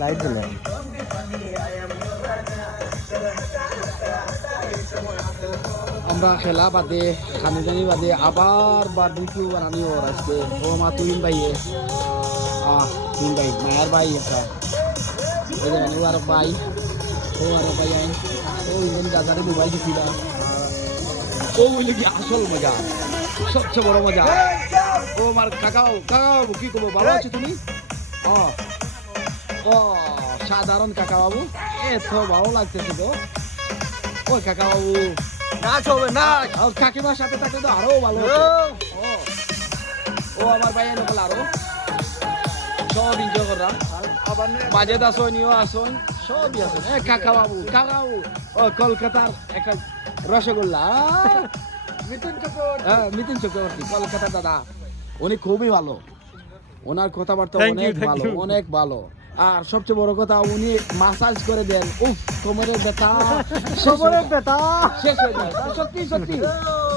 light জ্বলে আমরা খেলা বাদে খানি জানি বাদে আবার বারবিকিউ বানানি ওর আজকে ও মা তুইন ভাইয়ে তুইন ভাই মায়ার ভাই একটা ও আর ভাই আইন ও ইন্ডিয়ান দাদারে দুবাই দিছিলা ও বলে কি আসল মজা সবচেয়ে বড় মজা ও আমার কাকাও কি করবো ভালো আছো তুমি ও সাধারণ কাকা বাবু এত ভালো লাগতেছে তো ওই কাকা বাবু নাচ হবে নাচ কাকিমার সাথে থাকলে তো আরো ভালো ও আমার ভাই নকল আরো সব এনজয় করলাম বাজেদ আসন ইও আসন সবই আসন কাকা বাবু ও কলকাতার একটা রসগোল্লা মিথুন চক্রবর্তী কলকাতার দাদা উনি খুবই ভালো ওনার কথাবার্তা অনেক ভালো আর সবচেয়ে বড় কথা উনি মাসাজ করে দেন উফ কোমরের ব্যথা শেষ হয়ে যায় সত্যি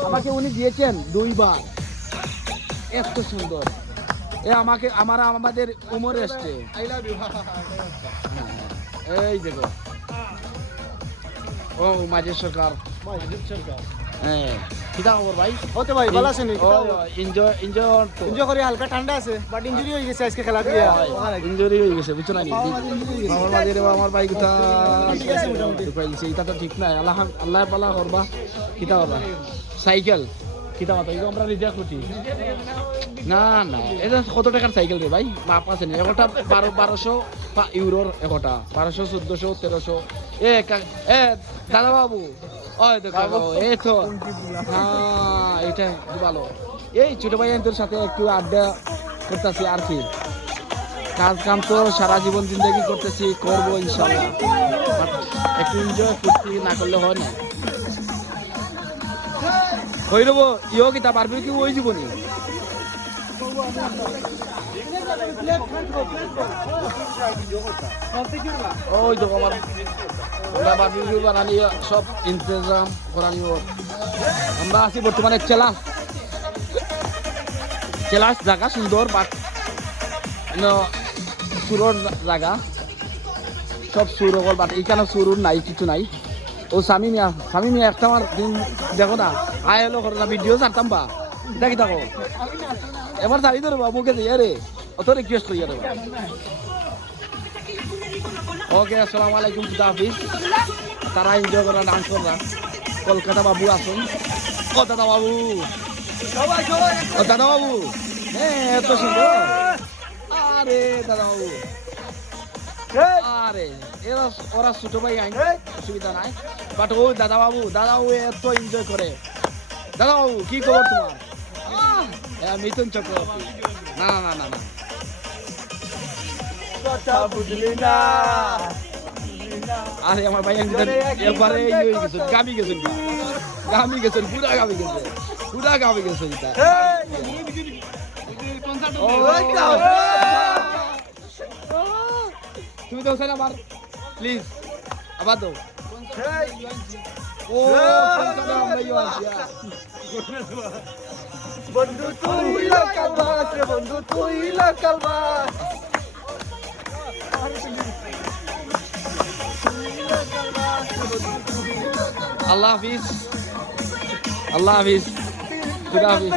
আমাকে উনি দিয়েছেন 2 বার এত সুন্দর আমাদের উমর এসছে এই দেখো ও মাঝের সরকার হ্যাঁ কিটা খবর ভাই হতে ভাই ভালো আছেন এনজয় করে হালকা ঠান্ডা আছে বাট ইনজুরি হয়ে গেছে আজকে খেলা দিয়ে ইনজুরি হয়ে গেছে বুঝছো না আমার মাঝে আমার ভাই কিটা এটা তো ঠিক নাই আল্লাহ পালা করবা কিটা করবা সাইকেল কিটা কথা এগুলো আমরা রিজার্ভ করছি না এটা কত টাকার সাইকেল রে ভাই মাপ আছে না একটা 1200 ইউরোর একটা 1200 1400 1300 দাদা বাবু ওই দেখো এই তো এটা ভালো এই ছোট ভাই তোর সাথে একটু আড্ডা করতেছি আর কি কাজ কাম তো সারা জীবন জিন্দগি করতেছি করবো ইনশাআল্লাহ একটু এনজয় করতে না করলে হয় না হয়ে দেবো ইও কিতা পারবি কি ওই জীবনী ওই তো আমার বারবিকিউ বানানি সব ইন্তজাম করানি আমরা আছি বর্তমানে চেলাস জায়গা সুন্দর বাট সুরর জায়গা সব সুর হল বাট এখানে সুর নাই কিছু নাই ও স্বামী মিয়া একটা আমার দিন দেখো না আয় হলো করোনা ভিডিও ছাড়তাম বা দেখি থাকো এবার ছাড়ি তো রে বা মুখে দিয়ে রে অত রিকোয়েস্ট করি রে ওকে আসসালামু আলাইকুম খুদা হাফিজ তারা এনজয় করা ডান্স করা কলকাতা বাবু আসুন ও দাদা বাবু হ্যাঁ এত সুন্দর আরে দাদা বাবু আরে ওরা ছোট ভাই আইন অসুবিধা নাই বাট ও দাদা বাবু এত এনজয় করে দাদা বাবু কি খবর তোমার মিথুন চক্রবর্তী না আরে আমার ভাই এবারে গামি গেছেন পুরা গামি গেছেন তুমি তো আবার প্লিজ আবার দাও ও বন্ধু তুই লাকাল বাস রে বন্ধু তুই লাকাল বাস আল্লাহ হাফিজ খুদা হাফিজ